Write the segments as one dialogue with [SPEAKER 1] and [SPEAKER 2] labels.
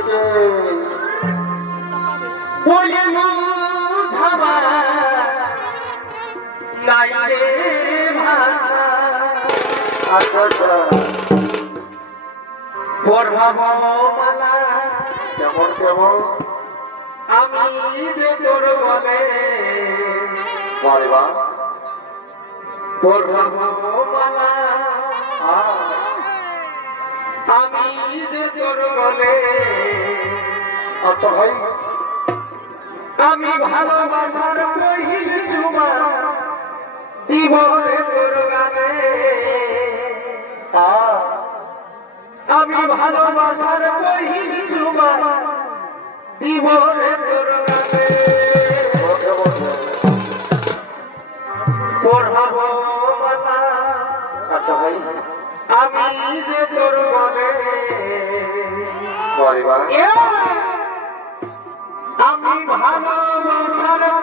[SPEAKER 1] লাগবে যে আচ্ছা আচ্ছা। কেমন কেমন?
[SPEAKER 2] আমি যে তোর বলে।
[SPEAKER 1] বারে বা।
[SPEAKER 2] তোর মালা আমি যে তোর বলে।
[SPEAKER 1] আচ্ছা ভাই।
[SPEAKER 2] আমি ভালোবাসার কহিল চুমা দিব রে তোর গানে আমি ভালোবাসার কহিল চুমা দিব রে তোর গানে পড়াবো
[SPEAKER 1] আচ্ছা ভাই।
[SPEAKER 2] আমি যে তোর বলে
[SPEAKER 1] বারে বা
[SPEAKER 2] আমি ভালোবাসার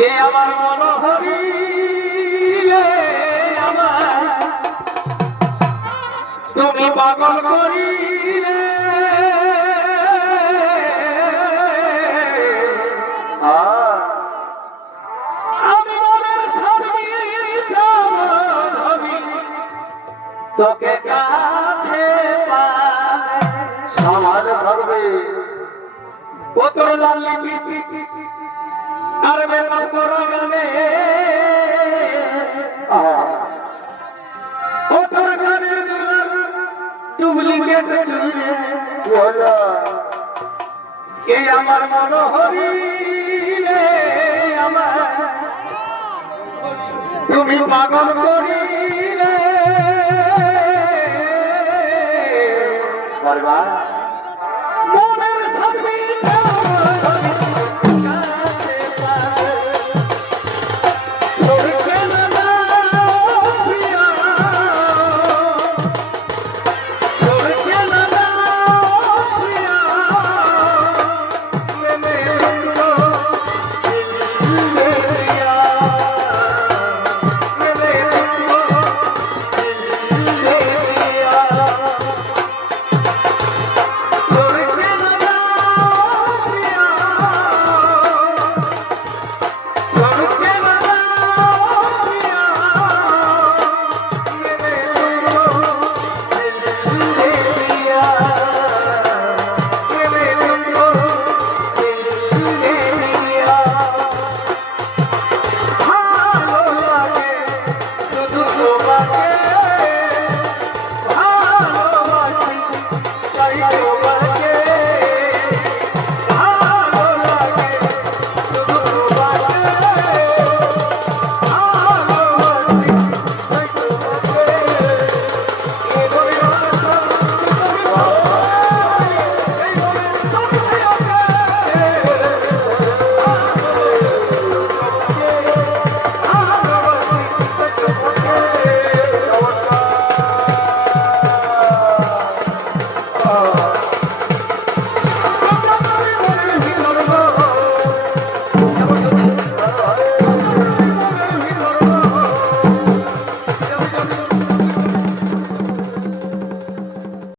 [SPEAKER 2] এ আমার মনোহরি আমার? তুমি পাগল করি তোকে কাছে
[SPEAKER 1] সমাজ ধরবে
[SPEAKER 2] কত
[SPEAKER 1] কে
[SPEAKER 2] আমার মনোহরি আমার? তুমি পাগল
[SPEAKER 1] করি করবা